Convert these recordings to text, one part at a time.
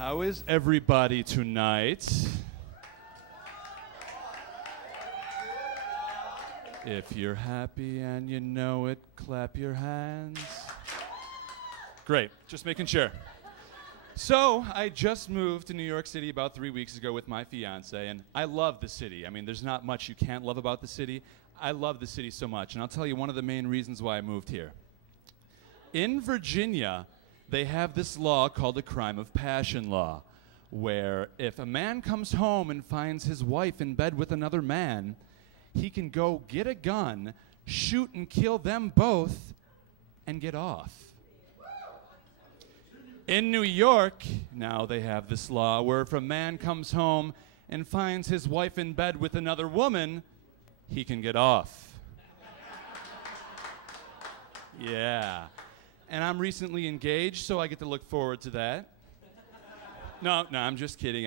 How is everybody tonight? If you're happy and you know it, clap your hands. Great, just making sure. So, I just moved to New York City about 3 weeks ago with my fiance, and I love the city. I mean, there's not much you can't love about the city. I love the city so much, and I'll tell you one of the main reasons why I moved here. In Virginia, they have this law called the crime of passion law, where if a man comes home and finds his wife in bed with another man, he can go get a gun, shoot and kill them both, and get off. In New York, now they have this law where if a man comes home and finds his wife in bed with another woman, he can get off. Yeah. And I'm recently engaged, so I get to look forward to that. No, I'm just kidding.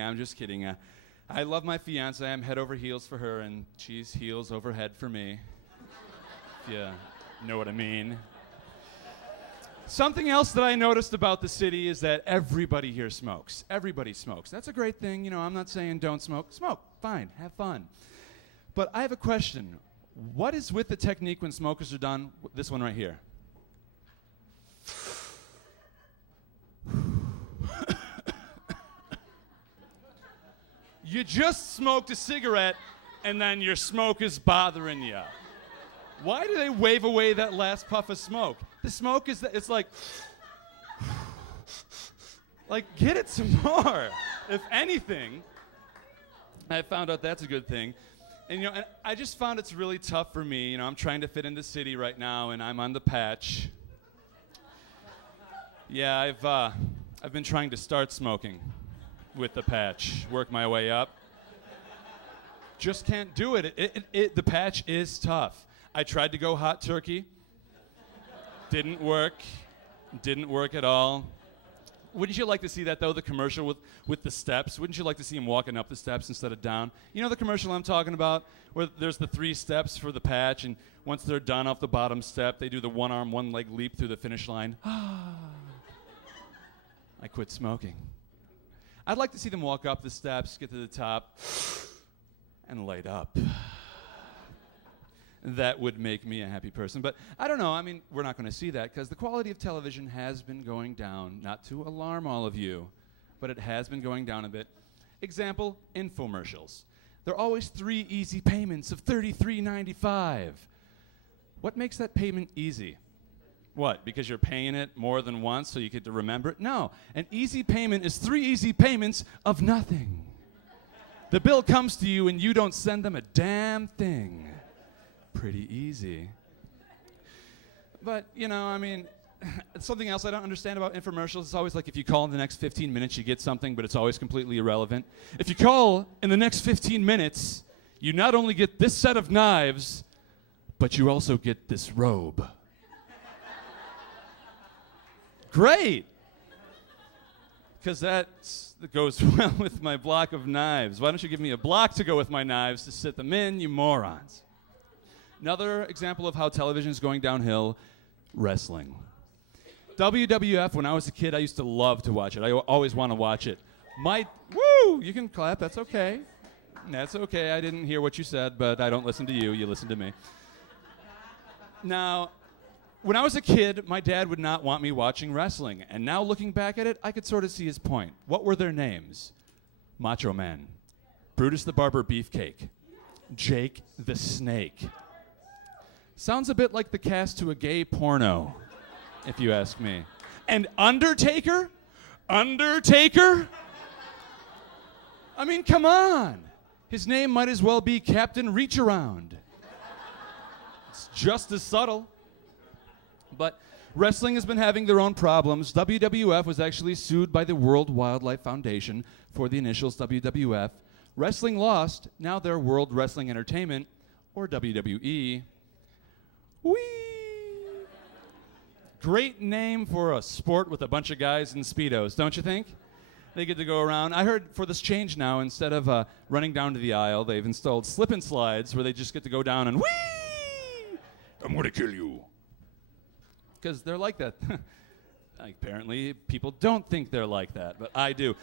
I love my fiance. I'm head over heels for her, and she's heels over head for me. If you know what I mean. Something else that I noticed about the city is that everybody here smokes. Everybody smokes. That's a great thing. You know, I'm not saying don't smoke. Smoke. Fine. Have fun. But I have a question. What is with the technique when smokers are done? This one right here. You just smoked a cigarette, and then your smoke is bothering you. Why do they wave away that last puff of smoke? The smoke is, it's like, get it some more. If anything, I found out that's a good thing. And, and I just found it's really tough for me. I'm trying to fit in the city right now, and I'm on the patch. Yeah, I've been trying to start smoking with the patch, work my way up. Just can't do it. The patch is tough. I tried to go hot turkey. Didn't work at all. Wouldn't you like to see that, though, the commercial with the steps? Wouldn't you like to see him walking up the steps instead of down? You know the commercial I'm talking about, where there's the 3 steps for the patch, and once they're done off the bottom step, they do the one-arm, one-leg leap through the finish line. I quit smoking. I'd like to see them walk up the steps, get to the top, and light up. That would make me a happy person. But I don't know. I mean, we're not going to see that because the quality of television has been going down. Not to alarm all of you, but it has been going down a bit. Example, infomercials. They're always 3 easy payments of $33.95. What makes that payment easy? What, because you're paying it more than once so you get to remember it? No, an easy payment is 3 easy payments of nothing. The bill comes to you and you don't send them a damn thing. Pretty easy. But, I mean, something else I don't understand about infomercials, it's always like if you call in the next 15 minutes, you get something, but it's always completely irrelevant. If you call in the next 15 minutes, you not only get this set of knives, but you also get this robe. Great! Because that goes well with my block of knives. Why don't you give me a block to go with my knives to sit them in, you morons? Another example of how television is going downhill, wrestling. WWF, when I was a kid, I used to love to watch it. I always want to watch it. Woo! You can clap, that's okay. That's okay, I didn't hear what you said, but I don't listen to you, you listen to me. Now, when I was a kid, my dad would not want me watching wrestling. And now looking back at it, I could sort of see his point. What were their names? Macho Man, Brutus the Barber Beefcake, Jake the Snake. Sounds a bit like the cast to a gay porno, if you ask me. And Undertaker? Undertaker? I mean, come on. His name might as well be Captain Reach Around. It's just as subtle. But wrestling has been having their own problems. WWF was actually sued by the World Wildlife Foundation for the initials WWF. Wrestling lost. Now they're World Wrestling Entertainment, or WWE. Whee! Great name for a sport with a bunch of guys in Speedos, don't you think? They get to go around. I heard for this change now, instead of running down to the aisle, they've installed slip and slides where they just get to go down and whee! I'm going to kill you. Because they're like that. Apparently, people don't think they're like that, but I do.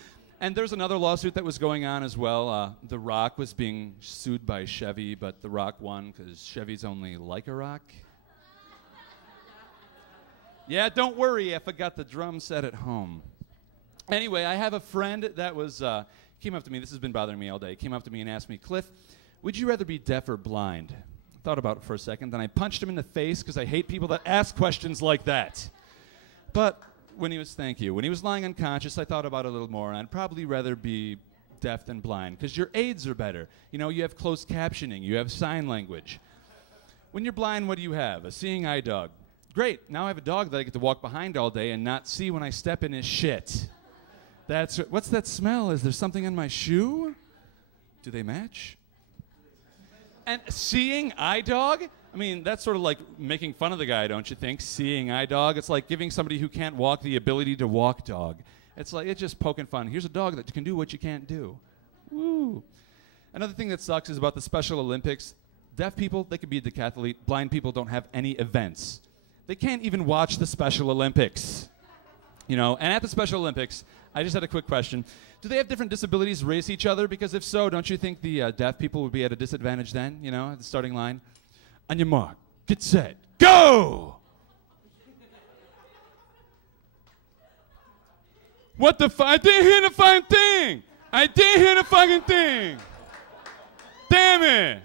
And there's another lawsuit that was going on as well. The Rock was being sued by Chevy, but The Rock won because Chevy's only like a rock. Yeah, don't worry, I forgot the drum set at home. Anyway, I have a friend that came up to me, this has been bothering me all day, came up to me and asked me, Cliff, would you rather be deaf or blind? I thought about it for a second, then I punched him in the face because I hate people that ask questions like that. But when he was lying unconscious, I thought about it a little more, and I'd probably rather be deaf than blind because your aids are better. You know, you have closed captioning, you have sign language. When you're blind, what do you have? A seeing eye dog. Great, now I have a dog that I get to walk behind all day and not see when I step in his shit. What's that smell? Is there something in my shoe? Do they match? And seeing eye dog? I mean, that's sort of like making fun of the guy, don't you think? Seeing eye dog. It's like giving somebody who can't walk the ability to walk dog. It's just poking fun. Here's a dog that can do what you can't do. Woo. Another thing that sucks is about the Special Olympics. Deaf people, they can be a decathlete. Blind people don't have any events. They can't even watch the Special Olympics. You know, and at the Special Olympics, I just had a quick question. Do they have different disabilities race each other? Because if so, don't you think the deaf people would be at a disadvantage then, you know, at the starting line? On your mark, get set, go! What the fuck? I didn't hear the fucking thing! I didn't hear the fucking thing! Damn it!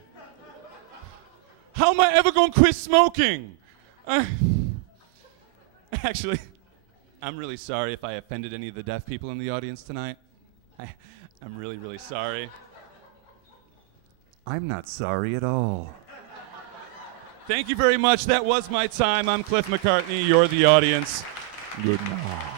How am I ever gonna quit smoking? Actually, I'm really sorry if I offended any of the deaf people in the audience tonight. I'm really, really sorry. I'm not sorry at all. Thank you very much. That was my time. I'm Cliff McCartney. You're the audience. Good night.